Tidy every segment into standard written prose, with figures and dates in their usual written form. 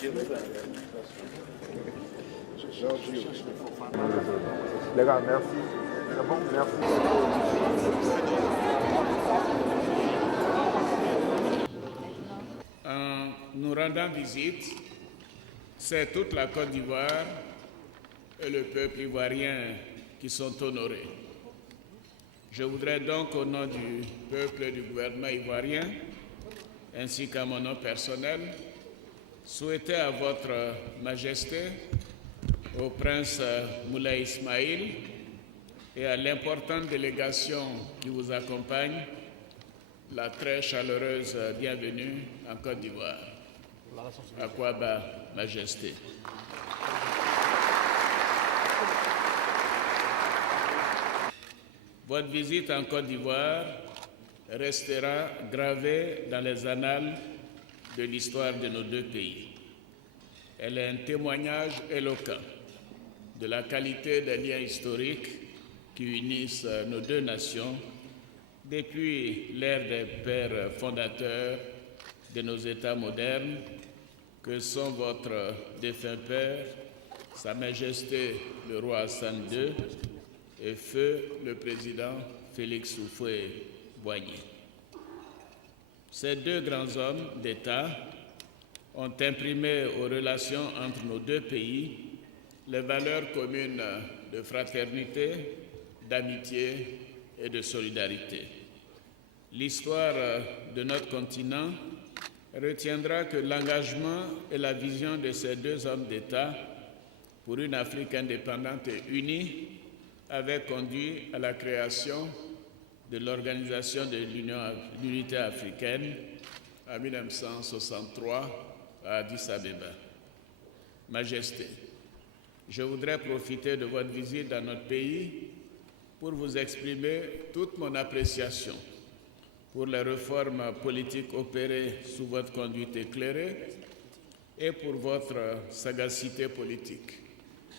Les gars, merci. C'est bon, merci. En nous rendant visite, c'est toute la Côte d'Ivoire et le peuple ivoirien qui sont honorés. Je voudrais donc, au nom du peuple et du gouvernement ivoirien, ainsi qu'à mon nom personnel, souhaiter à votre Majesté, au prince Moulay Ismaïl et à l'importante délégation qui vous accompagne, la très chaleureuse bienvenue en Côte d'Ivoire. Akwaba, Majesté. Votre visite en Côte d'Ivoire restera gravée dans les annales de l'histoire de nos deux pays. Elle est un témoignage éloquent de la qualité des liens historiques qui unissent nos deux nations depuis l'ère des pères fondateurs de nos États modernes, que sont votre défunt père, Sa Majesté le roi Hassan II, et feu le président Félix Houphouët-Boigny. Ces deux grands hommes d'État ont imprimé aux relations entre nos deux pays les valeurs communes de fraternité, d'amitié et de solidarité. L'histoire de notre continent retiendra que l'engagement et la vision de ces deux hommes d'État pour une Afrique indépendante et unie avaient conduit à la création de l'Organisation de l'Unité africaine en 1963 à Addis Abeba. Majesté, je voudrais profiter de votre visite dans notre pays pour vous exprimer toute mon appréciation pour les réformes politiques opérées sous votre conduite éclairée et pour votre sagacité politique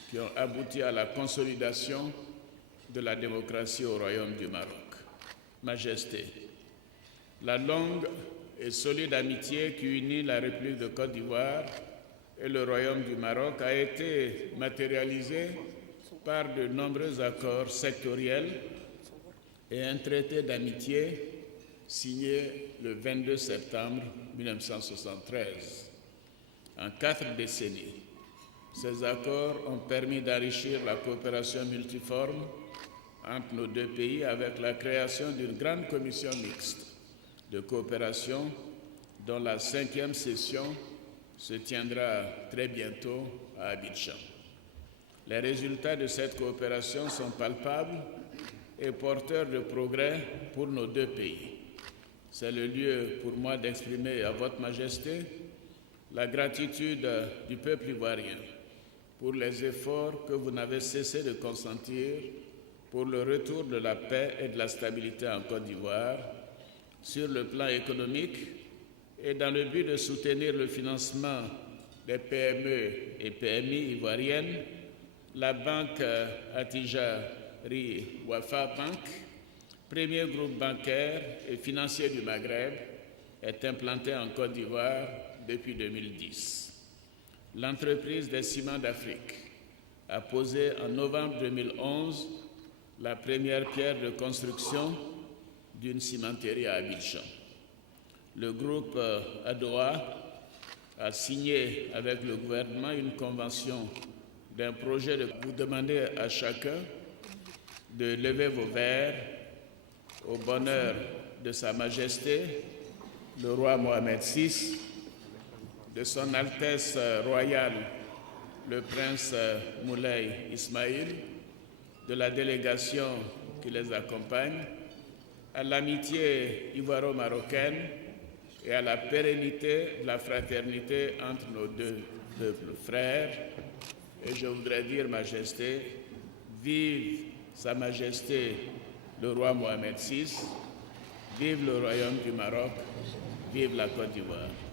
qui ont abouti à la consolidation de la démocratie au Royaume du Maroc. Majesté, la longue et solide amitié qui unit la République de Côte d'Ivoire et le Royaume du Maroc a été matérialisée par de nombreux accords sectoriels et un traité d'amitié signé le 22 septembre 1973. En 4 décennies, ces accords ont permis d'enrichir la coopération multiforme entre nos deux pays avec la création d'une grande commission mixte de coopération dont la 5e session se tiendra très bientôt à Abidjan. Les résultats de cette coopération sont palpables et porteurs de progrès pour nos deux pays. C'est le lieu pour moi d'exprimer à votre Majesté la gratitude du peuple ivoirien pour les efforts que vous n'avez cessé de consentir pour le retour de la paix et de la stabilité en Côte d'Ivoire sur le plan économique et dans le but de soutenir le financement des PME et PMI ivoiriennes. La banque Attijari Wafa Bank, premier groupe bancaire et financier du Maghreb, est implantée en Côte d'Ivoire depuis 2010. L'entreprise des ciments d'Afrique a posé en novembre 2011 la première pierre de construction d'une cimenterie à Abidjan. Le groupe ADOA a signé avec le gouvernement une convention d'un projet de vous demander à chacun de lever vos verres au bonheur de Sa Majesté, le roi Mohamed VI, de Son Altesse royale, le prince Moulay Ismaïl, de la délégation qui les accompagne, à l'amitié ivoiro-marocaine et à la pérennité de la fraternité entre nos deux peuples frères. Et je voudrais dire, Majesté, vive Sa Majesté le roi Mohamed VI, vive le Royaume du Maroc, vive la Côte d'Ivoire.